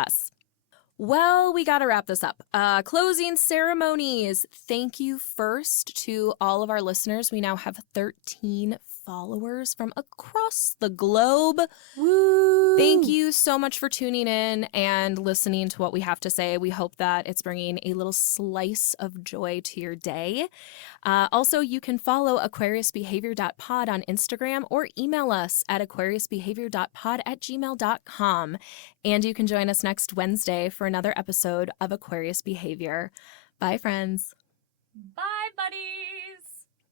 Well, we got to wrap this up. Closing ceremonies. Thank you first to all of our listeners. We now have 13 followers from across the globe. Woo! Thank you so much for tuning in and listening to what we have to say. We hope that it's bringing a little slice of joy to your day. Also, you can follow aquariusbehavior.pod on Instagram or email us at aquariusbehavior.pod@gmail.com. And you can join us next Wednesday for another episode of Aquarius Behavior. Bye, friends. Bye, buddies.